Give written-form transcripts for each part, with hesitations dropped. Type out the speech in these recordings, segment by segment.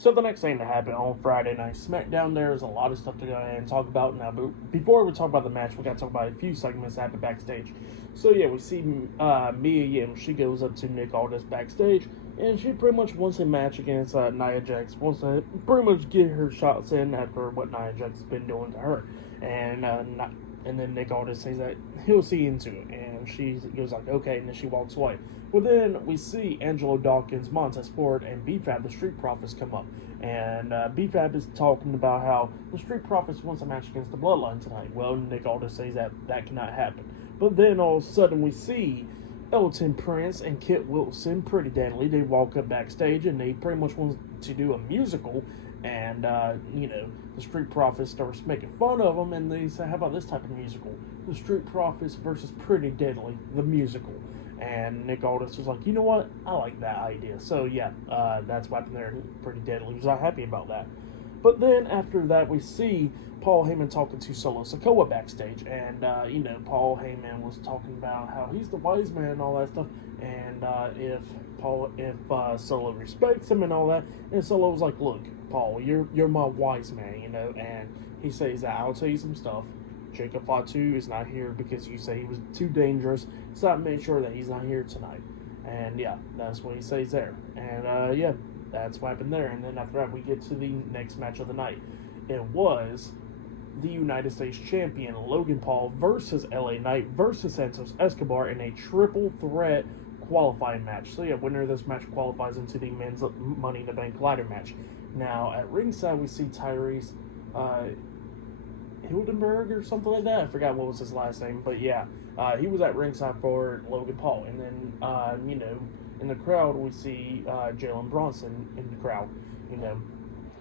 So the next thing that happened on Friday Night SmackDown, there's a lot of stuff to go ahead and talk about now. But before we talk about the match, we got to talk about a few segments that happened backstage. So yeah, we see Mia Yim. She goes up to Nick Aldis backstage, and she pretty much wants a match against Nia Jax. Wants to pretty much get her shots in after what Nia Jax has been doing to her. And then Nick Aldis says that he'll see into it, and she goes like, okay, and then she walks away. Well, then we see Angelo Dawkins, Montez Ford, and B-Fab, the Street Profits, come up. And B-Fab is talking about how the Street Profits wants a match against the Bloodline tonight. Well, Nick Aldis says that cannot happen. But then all of a sudden we see Elton Prince and Kit Wilson, Pretty Deadly. They walk up backstage, and they pretty much want to do a musical. And, the Street Profits starts making fun of them, and they say, how about this type of musical? The Street Profits versus Pretty Deadly, the musical. And Nick Aldis was like, you know what? I like that idea. So, yeah, that's what happened there. Pretty Deadly was not happy about that. But then after that, we see Paul Heyman talking to Solo Sikoa backstage. And, Paul Heyman was talking about how he's the wise man and all that stuff. And if Solo respects him and all that. And Solo was like, look, Paul, you're my wise man, And he says that I'll tell you some stuff. Jacob Fatu is not here because you say he was too dangerous. So I made sure that he's not here tonight. And yeah, that's what he says there. And that's what happened there. And then after that, we get to the next match of the night. It was the United States Champion Logan Paul versus LA Knight versus Santos Escobar in a triple threat qualifying match. So yeah, winner of this match qualifies into the men's Money in the Bank ladder match. Now at ringside, we see Tyrese Hildenberg or something like that. I forgot what was his last name, but yeah, he was at ringside for Logan Paul. And then, in the crowd, we see Jalen Bronson in the crowd,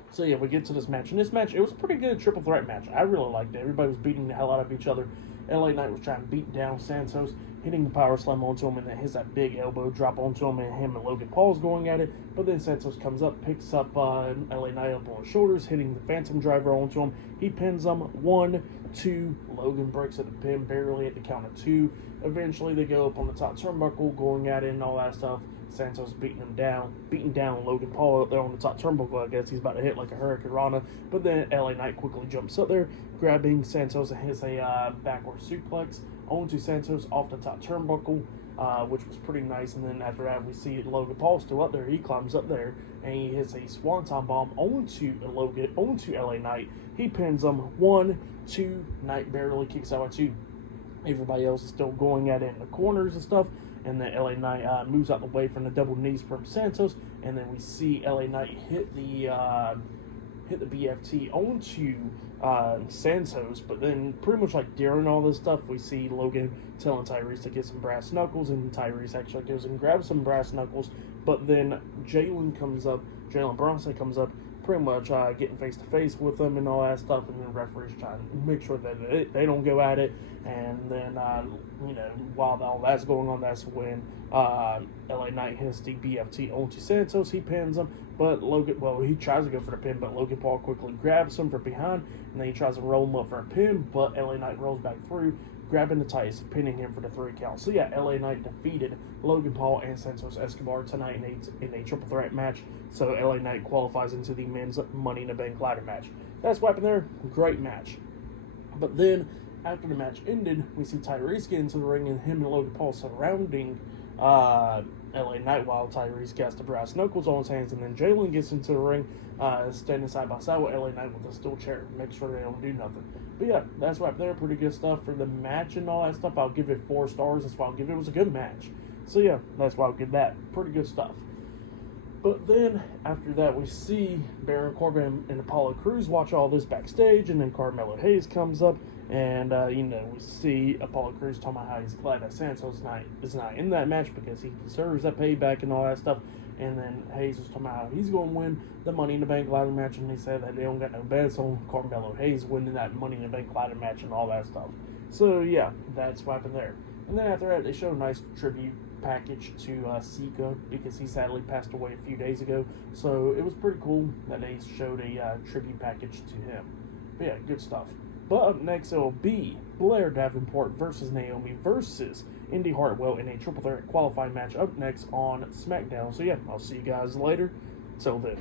So yeah, we get to this match. And this match, it was a pretty good triple threat match. I really liked it. Everybody was beating the hell out of each other. LA Knight was trying to beat down Santos, hitting the power slam onto him, and then hits that big elbow drop onto him, and him and Logan Paul's going at it. But then Santos comes up, picks up LA Knight up on his shoulders, hitting the Phantom Driver onto him. He pins him 1, 2. Logan breaks at the pin, barely at the count of 2. Eventually, they go up on the top turnbuckle, going at it and all that stuff. Santos beating down Logan Paul up there on the top turnbuckle. I guess he's about to hit like a Hurricane Rana. But then LA Knight quickly jumps up there, grabbing Santos and hits a backward suplex onto Santos off the top turnbuckle, which was pretty nice. And then after that, we see Logan Paul still up there. He climbs up there and he hits a swanton bomb onto LA Knight. He pins him 1, 2. Knight barely kicks out at 2. Everybody else is still going at it in the corners and stuff. And then LA Knight moves out the way from the double knees from Santos. And then we see LA Knight hit the BFT onto Santos. But then pretty much like during all this stuff, we see Logan telling Tyrese to get some brass knuckles. And Tyrese actually goes and grabs some brass knuckles. But then Jalen Bronson comes up, pretty much getting face-to-face with them and all that stuff, and then referees trying to make sure that they don't go at it. And then, while all that's going on, that's when LA Knight hits the BFT onto Santos. He pins him, but he tries to go for the pin, but Logan Paul quickly grabs him from behind, and then he tries to roll him up for a pin, but LA Knight rolls back through, grabbing the tights, pinning him for the 3 count. So yeah, LA Knight defeated Logan Paul and Santos Escobar tonight in a triple threat match. So LA Knight qualifies into the men's Money in the Bank ladder match. That's what happened there. Great match. But then after the match ended, we see Tyrese get into the ring, and him and Logan Paul surrounding LA Knight while Tyrese gets the brass knuckles on his hands, and then Jalen gets into the ring, standing side by side with LA Knight with a steel chair, make sure they don't do nothing. But yeah, that's right there. Pretty good stuff for the match and all that stuff. I'll give it 4 stars. That's why I'll give it. It was a good match. So yeah, that's why I'll give that. Pretty good stuff. But then after that, we see Baron Corbin and Apollo Crews watch all this backstage, and then Carmelo Hayes comes up, and we see Apollo Crews talking about how he's glad that Santos is not in that match because he deserves that payback and all that stuff. And then Hayes was talking about how he's going to win the Money in the Bank ladder match, and they said that they don't got no bets on Carmelo Hayes winning that Money in the Bank ladder match and all that stuff. So yeah, that's what happened there. And then after that, they showed a nice tribute package to Sika because he sadly passed away a few days ago. So it was pretty cool that they showed a tribute package to him. But yeah, good stuff. But up next, it'll be Blair Davenport versus Naomi versus Indy Hartwell in a triple threat qualifying match up next on SmackDown. So yeah, I'll see you guys later. Till then.